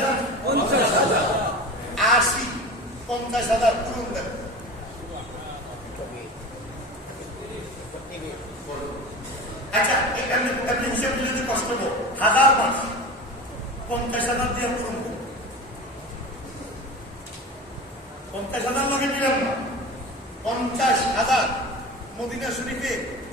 সেজদা 50,000 80 50,000 পূরণ দেন। আচ্ছা এখানে আপনি হিসাব দিলে যে কষ্ট হবো 1000 মাস 50,000 দিয়ে পূরণ করবো 50,000 লগে দিলাম না 50,000 মদিনা শরীফে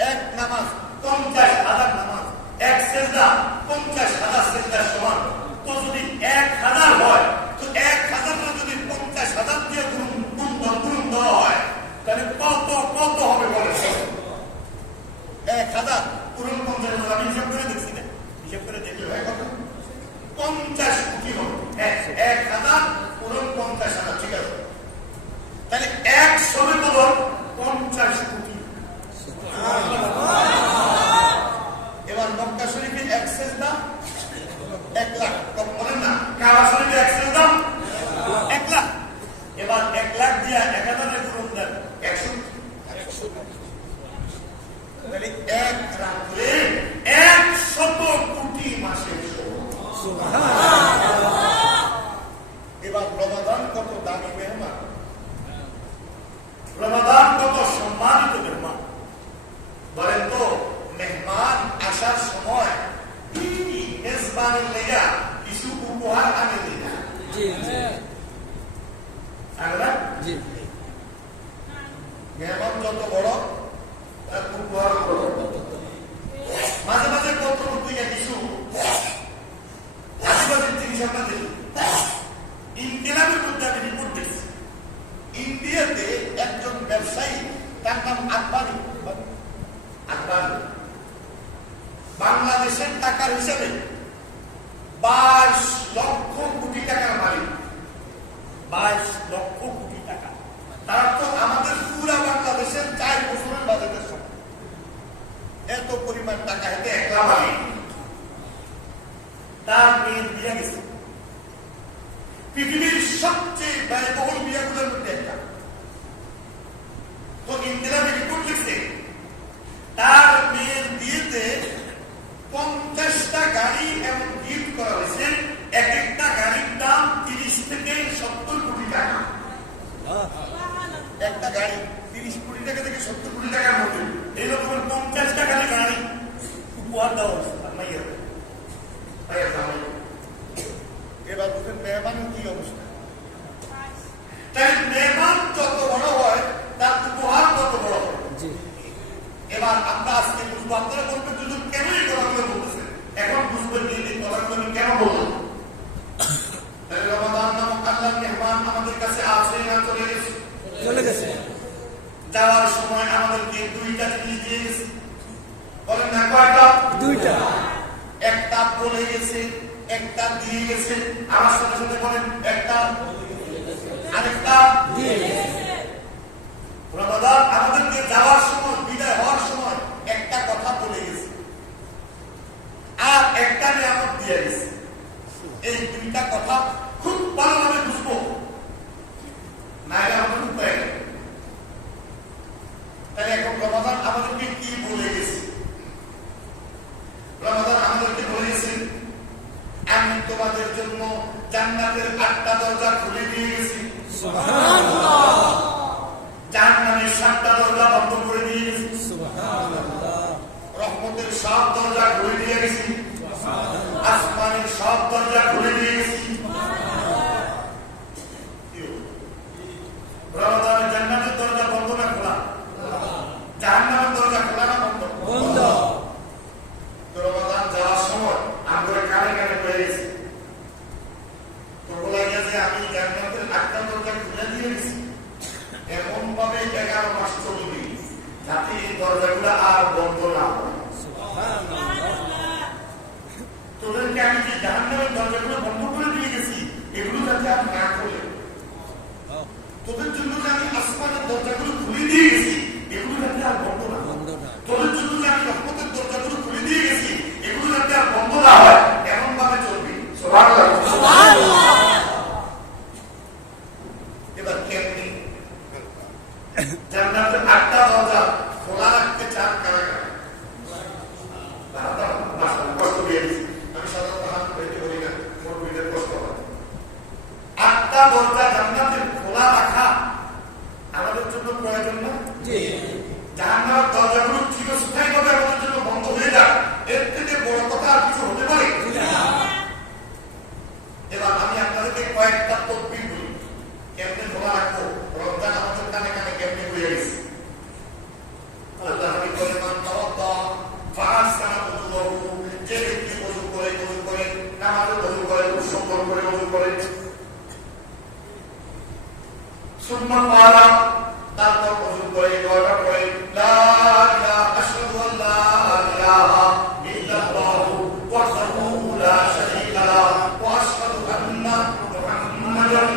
এক নামাজ 50,000 নামাজ এক সেজদা 50,000 সেজদার সমান। তো যদি 1000 হয় তো 1000 যদি 50,000 দিয়ে গুণ দেওয়া হয় তাহলে কত হবে বলে 1000 পূরণ 50,000 আমি হিসাব করে দেখছি না হিসাব করে দেখলে হয় কত 50 কোটি হবে 1000 পূরণ 50,000 ঠিক আছে তাহলে 100 বলুন 50 কোটি। এবার মক্কা শরীফে এক সেজদা 1 লাখ বলেন না কাবা শরীফে এক সেজদা 1 লাখ। এবার 1 লাখ দিয়ে 1000 এর পূরণ দেন 100 তাহলে 1 রাত্রে 100 কোটি মাসে এবার রমাদান কত দামি মেহমান রমাদান কত সম্মানিত মেহমান বলেন তো মেহমান আসার সময় মেজবানের লেগা কিছু উপহার আনে না মেহমান যত বড় তার উপহার বড় মাঝে মাঝে কত থেকে কিছু আদিবাসীর জিনিস আমরা দেখি ইনকিলাবের মধ্যে আমি রিপোর্ট দেখছি ইন্ডিয়াতে একজন ব্যবসায়ী তার নাম আদবানি বাংলাদেশের টাকার হিসেবে 22 লক্ষ কোটি টাকার মালিক 22 লক্ষ কোটি টাকা তার তো আমাদের পুরা বাংলাদেশের 4 বছরের বাজেটের সমান এত পরিমাণ টাকা হেঁটে একলা মালিক তার মেয়ে বিয়ে গেছে পৃথিবীর সবচেয়ে ব্যয়বহুল বিয়েগুলোর মধ্যে একটা তো ইন্দিরা রিপোর্ট লিখছে তার মেয়ের বিয়েতে 50টা গাড়ি এমন গিফট করা হয়েছে এক একটা গাড়ির দাম 30 থেকে 70 কোটি টাকা একটা গাড়ি 30 কোটি টাকা থেকে 70 কোটি টাকার মধ্যে এই রকমের 50টা গাড়ি উপহার দেওয়া হয়েছে এবার বুঝেন মেহমানের কি অবস্থা তাই মেহমান যত বড় হয় তার উপহার তত বড় হয় এবার আমরা আজকে বুঝবো আপনারা বলবেন দুজন কেন এই কথাগুলো বলতেছেন এখন বুঝবেন যে এই কথাগুলো আমি কেন বললাম রমাদান নামক আল্লাহর মেহমান আমাদের কাছে আছে না চলে গেছে যাওয়ার সময় আমাদেরকে 2টা জিনিস দিয়ে গেছে বলেন না কয়টা 2টা একটা বলে গেছে একটা দিয়ে গেছে আমার সাথে সাথে বলেন একটা আরেকটা দিয়ে গেছে রমাদান আমাদেরকে যাওয়ার সময় বিদায় হওয়ার সময় একটা কথা বলে গেছে আর একটা নিয়ামত দিয়ে গেছে এই 2টা কথা খুব ভালোভাবে বুঝবো নাইলে আমাদের উপায় নেই তাহলে এখন রমাদান আমাদেরকে কি বলে গেছে রমাদান আমাদেরকে বলে গেছে আমি তোমাদের জন্য জান্নাতের 8টা দরজা খুলে দিয়ে গেছি সুবহানাল্লাহ জাহান্নামের 7টা দরজা বন্ধ করে দিয়ে গেছি সুবহানাল্লাহ রহমতের 7 দরজা খুলে দিয়ে গেছি সুবহানাল্লাহ আসমানের 7 দরজা খুলে দিয়ে গেছি সুবহানাল্লাহ রমাদানের জান্নাতের দরজা বন্ধ না খোলা জাহান্নামের দরজা খোলা না বন্ধ তো রমাদান যাওয়ার সময় আমরা কানে কানে পড়ে গেছি তো বলা গেছে আমি জান্নাতের 8টা দরজা খুলে দিয়ে গেছি এমন ভাবে 11 মাস চলবে যাতে এই দরজাগুলো আর বন্ধ না হয় তোদেরকে আমি যে জাহান্নামের দরজাগুলো বন্ধ এবার আমি আপনাদেরকে কয়েকটা তদবির বলি কেমনে ধরা রাখবো। রমজান আমাদের কানে কানে কেমনে হয়ে গেছে। আল্লাহ নবী বলেন মান তাওয়াদ্দা ফাআহসানা ওযুহু, যে ব্যক্তি ওযু করে নামাজে ওযু করে সুন্দর করে ওযু করে, সুন্নাহ পারা, তারপর ওযু করে দোয়া করে লা ইলাহা আশহাদু আল লা ইলাহা ইল্লাল্লাহু ওয়াহদাহু লা শারীকা লাহু ওয়া আশহাদু আন্না মুহাম্মাদান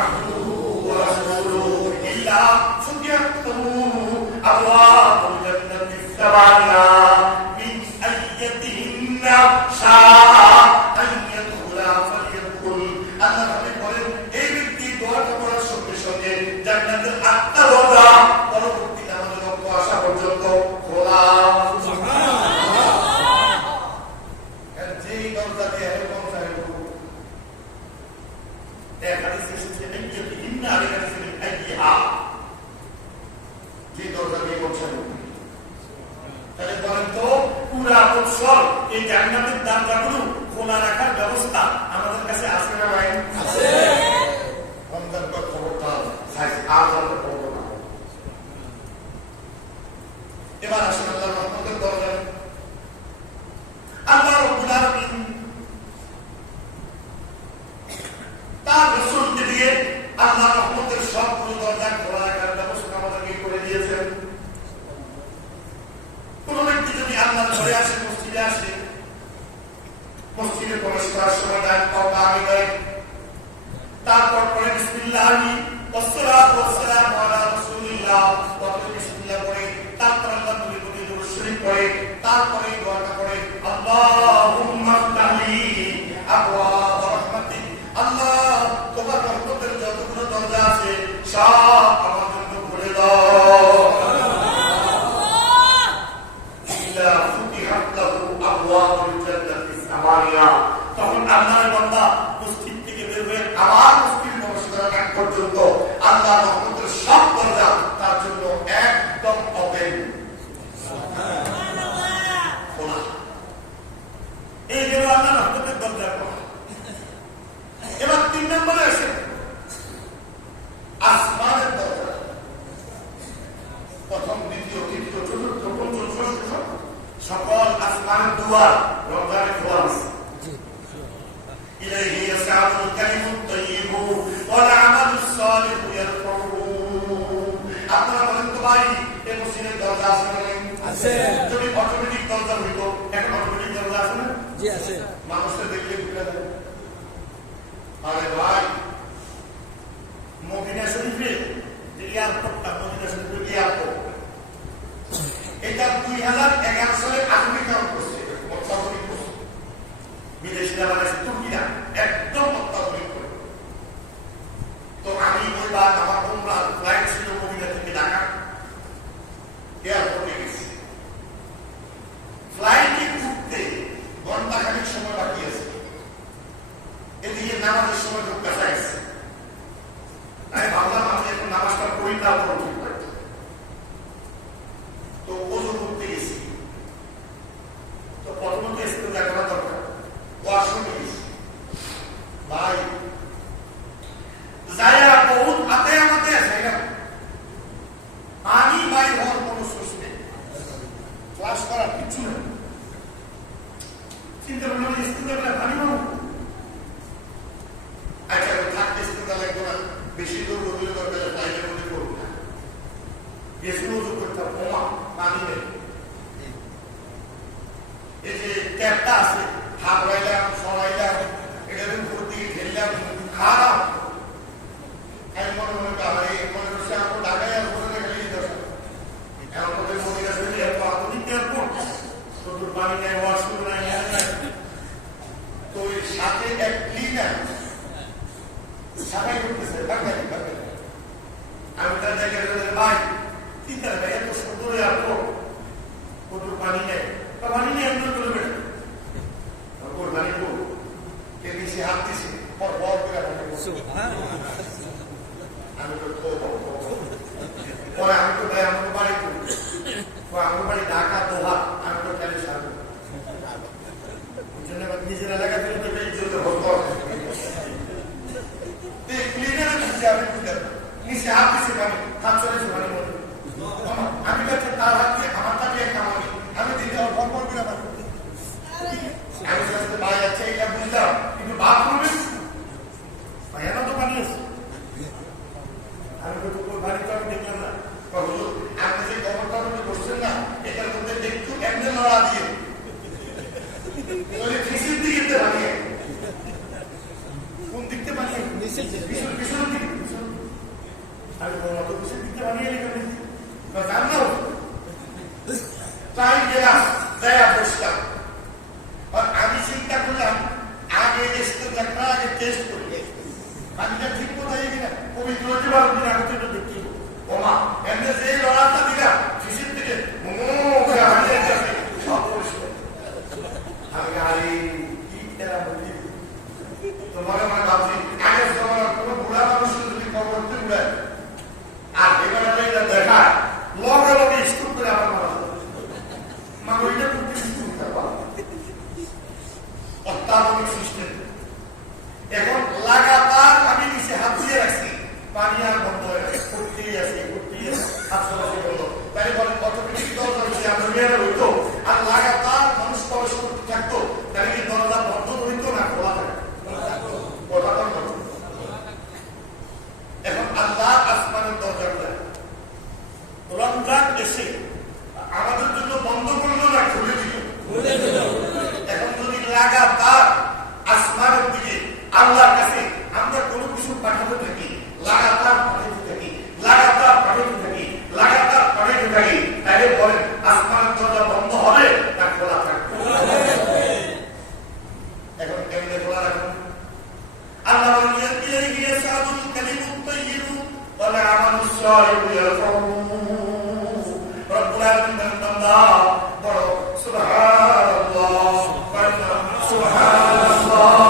আবদুহু ওয়া রাসূলুহু ইল্লা ফুতিহাতু আবওয়াবুল জান্নাতি সাবানিয়া মিন আইয়াতিহিন্না শাআ আন ইয়াদখুলা ফালইয়াদখুল। আল্লাহ নবী বলেন এই ব্যক্তি দোয়াটা করার সঙ্গে সঙ্গে জান্নাতের আটটা দরজা পরবর্তীতে আমাদের লক্ষ্য আসা পর্যন্ত খোলা। যেই দরজা দিয়ে এরকম চাইব হাদিসে এসেছে আইয়াতিহিন্না আর হাদিসে আইয়াহা, যে দরজা দিয়ে পৌঁছানো। তাহলে বলেন তো পুরা বছর এই জান্নাতের দরজাগুলো খোলা রাখার ব্যবস্থা আমাদের কাছে আছে না ভাই? আছে। রমজান পর খবরটা সাইজ আলাদা করব না। এবার আসেন আল্লাহর রহমতের দরজা। আল্লাহ রাব্বুল আলামিন তার রাসূলকে দিয়ে আল্লাহর রহমতের সবগুলো দরজা খোলা রাখার ব্যবস্থা আমাদেরকে করে দিয়েছেন। কোন ব্যক্তি যদি আল্লাহর ঘরে আসে, মসজিদে আসে, মসজিদে প্রবেশ করার সময় ডান পাওয়া আগে দেয়, তারপর পরে বিসমিল্লাহি ওয়াসসালাতু ওয়াসসালামু আলা রাসূলিল্লাহ, তারপরে বিসমিল্লাহ পড়ে, তারপর আল্লাহর নবীর প্রতি দরুদ শরীফ পড়ে, তারপরে দোয়াটা পড়ে আল্লাহুম্মা ফতাহলি আবওয়াব রাহমাতিক, আল্লাহ তোমার রহমতের যতগুলো দরজা আছে সব আমার জন্য খুলে দাও। ইল্লা ফুতিহাত লাহু আবওয়াবুল জান্নাতি সামানিয়া, তখন আল্লাহর বান্দা মসজিদ থেকে বের হয়ে আবার মসজিদ প্রবেশ করার আগ পর্যন্ত আল্লাহর রহমতের সব দরজা তার জন্য একদম ওপেন খোলা। এই গেল আল্লাহর রহমতের দরজা খোলা। এবার 3 নম্বরে আসে আসমানের দরজা। প্রথম, দ্বিতীয়, তৃতীয়, চতুর্থ, পঞ্চম, ষষ্ঠ সকল আসমানের দুয়ার রমজানে খোলা আছে। ইলাইহি ইয়াসআদুল কালিমুত তাইয়্যিবু ওয়াল আমালুস সালিহু ইয়ারফাউহু। আপনারা বলেন তো ভাই এই মসজিদের দরজা আছে না? আছে। যদি অটোমেটিক দরজা হইতো, এখন অটোমেটিক দরজা আছে না? জি আছে। মানুষকে দেখলে ঢুকে যায়। আরে ভাই মদিনা শরীফে যে এয়ারপোর্টটা, মদিনা শরীফের এয়ারপোর্ট, এটা 2011 সালে আধুনিকরণ করছে, অত্যাধুনিক করছে। বিদেশিরা বানাইছে, তুর্কিরা একদম অত্যাধুনিক করে। তো আমি ওইবার আমার উমরার ফ্লাইট ছিল মদিনা থেকে ঢাকা, এয়ারপোর্টে গেছি। ফ্লাইটে উঠতে ঘন্টাখানেক সময় বাকি আছে। এদিকে নামাজের সময় খুব কাছে আসছে। আমি ভাবলাম আমি এখন নামাজটা পড়ি, তারপর ঠিক করতে। তো ওযু করতে গেছি। তো প্রথমত ইস্তেঞ্জা করা দরকার, ওয়াশরুমে গেছি। ভাই যাইয়া বহুত হাতে আমাতে আছে, পানি বাইর হওয়ার কোনো সোর্স নেই, ফ্লাশ করার কিছু নেই। চিন্তা করলাম ইস্তেঞ্জা করে পানি পাবো। আচ্ছা থাকতে ইস্তেঞ্জা লাগবে না, বেশি দূর ওগুলো দরকার ফ্লাইটের মধ্যে করবো না, বেশি ওযু করতে কমা পানি নেই। এই যে ট্যাপটা আছে, হাত রাইলাম, সরাইলাম, এটার উপর দিকে ঢেললাম, খারাপ। আমি মনে মনে মনে করছি আমার ঢাকায় আর বলে গেলেই দরকার। এখন ওদের মহিলা শরীর এত আধুনিক এয়ারপোর্ট, প্রচুর পানি নেয়, ওয়াশরুম নাই, তো এর সাথে এক ক্লিনার সাফাই করতেছে। আমি তার জায়গায় ভাই কি করে ভাই, এত সুন্দর এয়ারপোর্ট, প্রচুর পানি নেয়, পানি নিয়ে এমন করে বেড়ে পানি কে দিয়েছি, হাত দিয়েছি, পর বল করে আমি তো আমি তো ভাই আমাকে বাড়ি করি, আমার বাড়ি ঢাকা দোহা, আমি তো খেলে সারবো। নিজের এলাকা থেকে তো ইজ্জত হতো। পিছন দিকে আমি অত পিছন দিতে বানিয়ে জানলো তাই গেলাম যাইয়া বসলাম। আমি চিন্তা করলাম আগে আগে টেস্ট করি পানিটা ঠিক কোথায় কিনা পবিত্র হতে পারবো কিনা আমি তো দেখি ওমা এমনি যে লড়াটা দিলাম শিশির থেকে সব পরিষ্কার। আমি আরে কি বলি তোমাকে মনে ভাবছি আগের জমানার কোনো বুড়া মানুষ যদি খবর করতে উড়ায় আর এবারে এটা দেখায় লগে লগে স্কুল করে আমার মারা মা ওইটা করতে স্কুল করবা অত্যাধুনিক সিস্টেম। এখন লাগাতার আমি নিচে হাত দিয়ে রাখছি পানি আর বন্ধ হয়ে গেছে করতেই আছে হাত সরাসরি বললো তাই বলেন অটোমেটিক দরজা হচ্ছে আমরা মেয়েরা হইতো আর লাগাতার মানুষ প্রবেশ করতে থাকতো তাই কি দরজা বন্ধ হইতো না খোলা থাকে এখন আল্লাহ আসমানের দরজা খুলে রমজান এসে আমাদের জন্য বন্ধ করলো না খুলে দিল। এখন যদি লাগাতার আসমানের দিকে আল্লাহর কাছে আমরা কোনো কিছু পাঠাতে থাকি লাগাতার পাঠাতে থাকি তাহলে বলেন আসমানের দরজা বন্ধ হবে না খোলা থাকবে? এখন কেমনে খোলা রাখুন? আল্লাহ বলেন ইলাইহি সাদুল কালিমুত তাইয়্যিবু ওয়া আমালুস সালিহু ইয়ারফাউহু রব্বুল আলামিন বান্দা বড় সুবহানাল্লাহ সুবহানাল্লাহ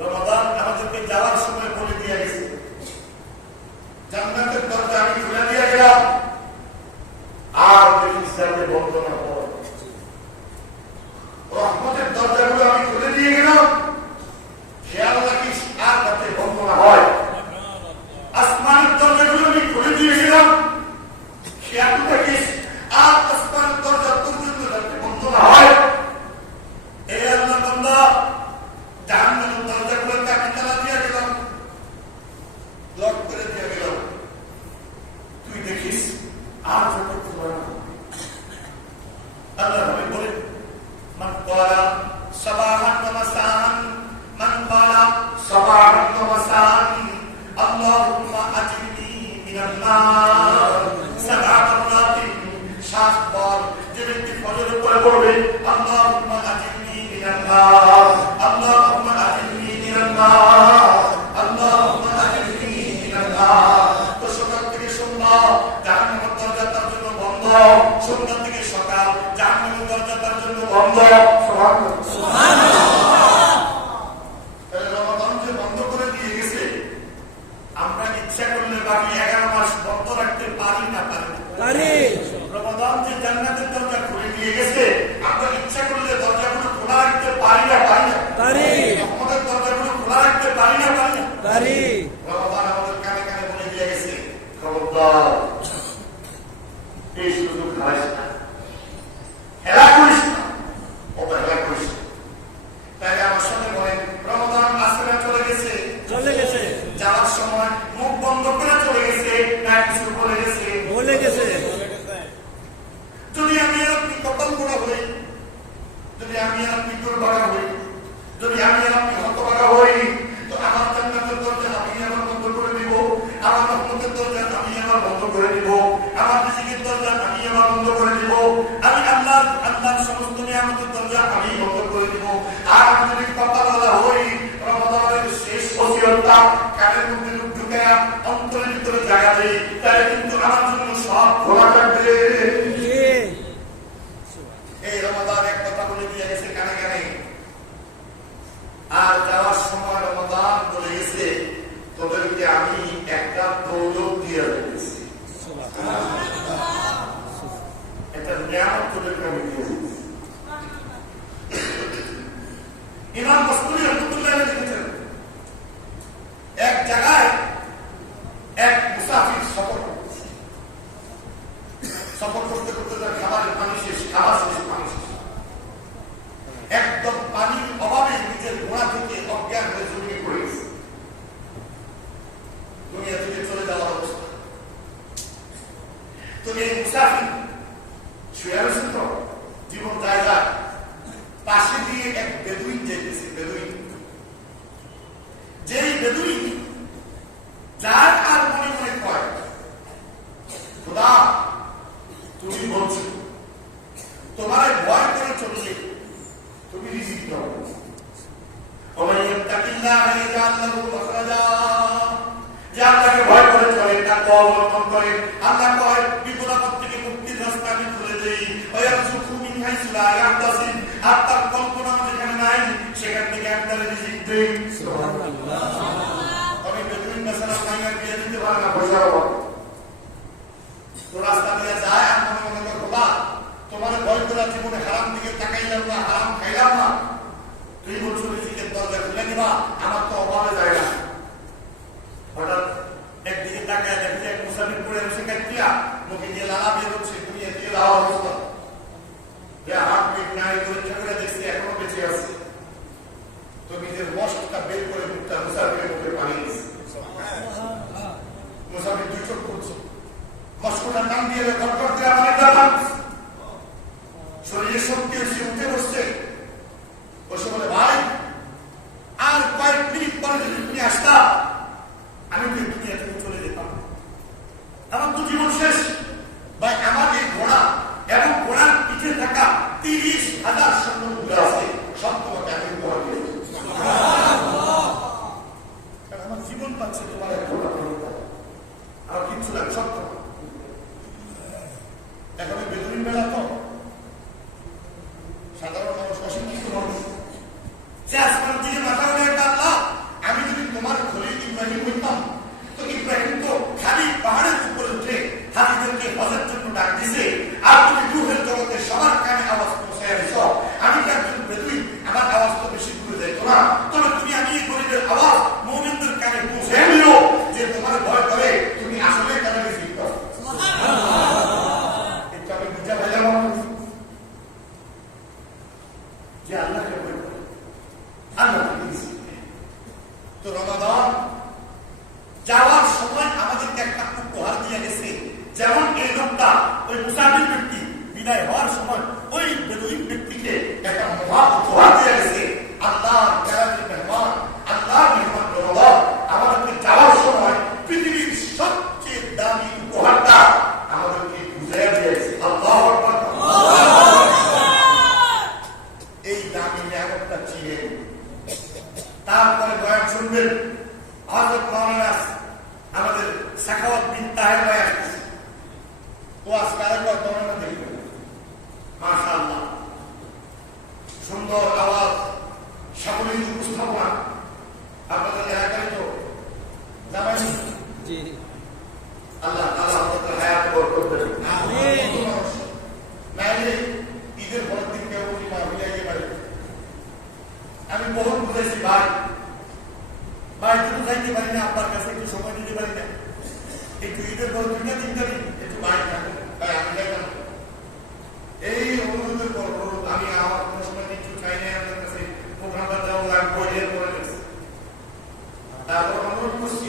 রমাদান আমাদেরকে যাওয়ার সময় বলে দিয়ে গেছে জান্নাতের দরজা আমি খুলে দিয়ে গেলাম আর দেখি বন্ধ না হয়। রহমতের দরজাগুলো আমি খুলে দিয়ে গেলাম খেয়াল রাখিস আর যাতে বন্ধ না হয়। আসমানের দরজাগুলো আমি খুলে দিয়ে গেলাম খেয়াল রাখিস আর আসমানের দরজা পর্যন্ত যাতে বন্ধ না হয়। এই আল্লাহ বান্দা জাহান্নামের দরজাগুলো তাকে তালা দিয়ে গেলাম লক করে দিয়ে গেলাম তুই দেখিস আর যাতে খোলা না। আল্লাহ নবী বলেন মান ক্বালা সাবাহান ওয়া মাসান মান ক্বালা সাবাহান ওয়া মাসান আল্লাহুম্মা আজিরনি মিনান নার সাবআ মারাতিন 7 বার যে ব্যক্তি ফজরের পরে পড়বে আল্লাহুম্মা আজিরনি মিনান নার আল্লাহুম্মা আজিরনি মিনান নার আল্লাহুম্মা আজিরনি মিনান নার। তো সকাল থেকে সন্ধ্যা জাহান্নামের দরজা তার জন্য বন্ধ, সন্ধ্যা থেকে সকাল জাহান্নামের দরজা তার জন্য বন্ধ। সুবহানাল্লাহ। রমাদান যে বন্ধ করে দিয়ে গেছে আমরা ইচ্ছা করলে বাকি 11 মাস বন্ধ রাখতে পারি না পারি। রমাদান যে জান্নাতের দরজা খুলে দিয়ে গেছে আমরা ইচ্ছা করলে দরজাগুলো খোলা রাখতে পারি না পারি। আমাদের দরজাগুলো খোলা রাখতে পারি না পারি। রমাদান আমাদের কানে কানে বলে দিয়ে গেছে খবরদার এই সুযোগ হারাইস না, হেলা করিস না, অবহেলা করিস না। ইমাম কস্তুরী রহমতুল্লাহ লিখেছেন, এক জায়গায় এক মুসাফির সফর করতে করতে তার খাবারের পানি শেষ, খাবার শেষ, পানি শেষ, একদম পানির অভাবে নিজের ঘোড়া থেকে অজ্ঞান হয়ে জমিয়ে পড়ে গেছে। দুনিয়া থেকে চলে যাওয়ার অবস্থা। তুমি এই মুসাফির শুয়ে রয়েছেন তো, জীবন যায় যায়, পাশে দিয়ে এক বেদুইন যেতেছে। বেদুইন, যেই বেদুইন যার আর মনে মনে কয়, খোদা তুমি বলছো তোমার ভয় করে চললে তুমি রিজিক দাও, যে আল্লাহকে ভয় করে চলে, তাকে অবলম্বন করে, আল্লাহ কয় বিপদ আপদ থেকে মুক্তির রাস্তা আমি খুলে দেই, আর তার কল্পনা যেখানে নাই সেখান থেকে একটা রিজিক দেই। তবে বেদুইন বেচারা ভাইয়া বিয়ে দিতে পারে না, পয়সার অভাব। তো রাস্তা দিয়ে যায় আর মনে মনে করে, খোদা তোমার ভয় করে জীবনে হারাম দিকে তাকাইলাম না, হারাম খাইলাম না, তুই বলছো রিজিকের দরজা খুলে দিবা, আমার তো অভাবে যায় না। হঠাৎ একদিকে তাকায় দেখি এক মুসাফির পড়ে বসে কাটিয়া মুখে দিয়ে লালা বের হচ্ছে, দুনিয়া দিয়ে লাওয়া অবস্থা, হাত পিট নাই পরীক্ষা করে দেখছি এখনো বেঁচে আছে। তো নিজের মশকটা বের করে মুখটা মুসাফিরের মুখে পানি দিচ্ছে। মুসাফির দুই চোখ করছে, মস্কোটার নাম দিয়ে ঘটঘট দিয়ে আমার শরীরের শক্তি এসে উঠে বসছে। বসে বলে, ভাই আর কয়েক মিনিট পরে যদি তুমি আসতা আমি তো দুনিয়া থেকে চলে যেতাম, আমার তো জীবন শেষ। ভাই আমার এই ঘোড়া এবং ঘোড়ার পিঠে থাকা 30,000 স্বর্ণ মুদ্রা আছে, সব তোমাকে আমি উপহার দিয়েছি। আমার জীবন পাচ্ছে তোমার এক ঘোড়া, আমার কিচ্ছু লাগে, সব তোমার। এখন বেদুইন বেলা তো সাধারণ মানুষ, অশিক্ষিত মানুষ, যে আসমান দিকে মাথা উঠে একটা আল্লাহ, আমি যদি তোমার খলিল ইব্রাহিম হইতাম তো ইব্রাহিম তো খালি পাহাড়ের উপরে উঠে হাতিদেরকে হজের জন্য ডাক দিছে, আর তুমি রূহের জগতে সবার কানে আওয়াজ পৌঁছায় দিছ। আমি কি একজন বেদুইন, আমার আওয়াজ তো বেশি দূরে যাইত না, তবে তুমি আমি এই গরিবের আওয়াজ মুমিনদের কানে পৌঁছায় দিও যে তোমার ভয় করে তুমি আসলে কানে রিজিক দাও। এটা আমি বুঝা পাইলাম যে আল্লাহকে ভয় করে, আল্লাহ তো রমাদান যাওয়ার সময় আমাদেরকে একটা উপহার দিয়ে গেছে। যেমন এই লোকটা ওই মুসাফির ব্যক্তি বিদায় হওয়ার সময় ওই বেদুইন ব্যক্তিকে একটা মহা উপহার দিয়ে গেছে। আল্লাহর কেরামের মেহমান, আল্লাহর মেহমান রমাদান আমাদেরকে যাওয়ার সময় পৃথিবীর সবচেয়ে দামি উপহারটা আমাদেরকে বুঝাইয়া দিয়েছে। আল্লাহু আকবার। এই দামি নিয়ামতটা চিনে তারপরে বয়ান শুনবেন হযরত মাওলানা আমাদের সাখাওয়াত বিন তাহের বয়ান। ও আজকে আরেকবার তোমরা দেখবেন, মাশাআল্লাহ সুন্দর আওয়াজ, সাবলীল উপস্থাপনা, আপনাদের এলাকায় তো জামাই জি আল্লাহ তাআলা আপনাদের হায়াত বরকত দেন, আমিন। নাইলে ঈদের পরের দিন কেউ মা মিলাইতে পারে। আমি বহুত বুঝাইছি, ভাই ভাই একটু যাইতে পারি না, আপনার কাছে একটু সময় দিতে পারি না, একটু ঈদের পর 2-3 দিন একটু ভাই থাকুন, ভাই আমি যাইতাম। এই অনুরোধের পর আমি আমার কোনো সময় কিছু চাই না, আপনার কাছে প্রোগ্রামটা দেওয়া লাগবে, এরপরে গেছে। তারপর অনুরোধ করছি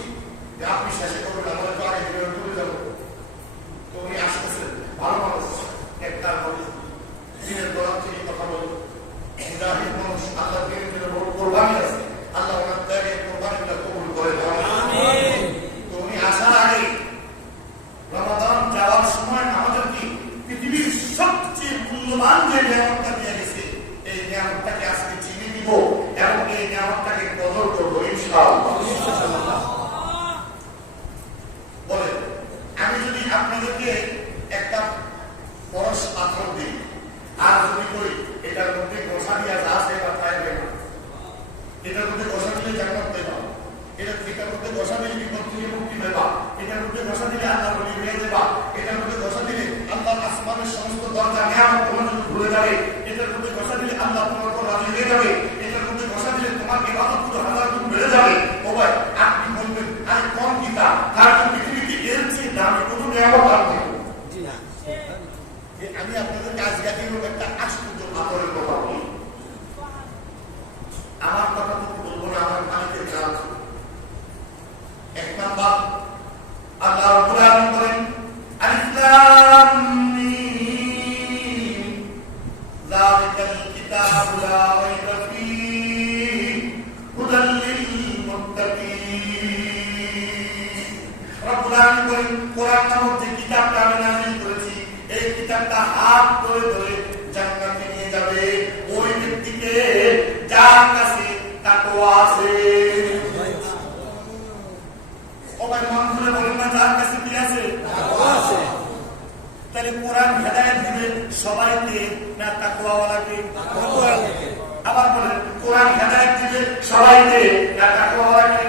যে আপনি শেষে করবেন, আমরা তো আগে তুলে যাবো। তো উনি আসতেছেন, ভালো মানুষ, একটা দিনের দরার থেকে কথা বলবো, মানুষ, আল্লাহ কোরবানি আছে, আল্লাহ ওনার ত্যাগের কোরবানিটা কবুল করে দেওয়া। আমার কথা তো বলবো না, আমার মালিকের কাজ। এক নাম্বার আল্লাহ রাব্বুল আলামিন বলেন আলিফ লাম মিম যালিকাল কিতাবু লা রাইবা ফীহি হুদাল লিল মুত্তাকিন। রাব্বুল আলামিন বলেন কোরআন নামক যে কিতাবটা আমি নাযিল করেছি, এই কিতাবটা হাত ধরে ধরে জান্নাতে নিয়ে যাবে ওই ব্যক্তিকে যার কাছে তাকওয়া আছে। ও ভাই, মন খুলে বলেন না, যার কাছে কি আছে? তাকওয়া আছে। তাহলে কোরআন হেদায়েত দিবে সবাইকে না তাকওয়াওয়ালাকে? তাকওয়াওয়ালাকে। আবার বলেন, কোরআন হেদায়েত দিবে সবাইকে না তাকওয়াওয়ালাকে?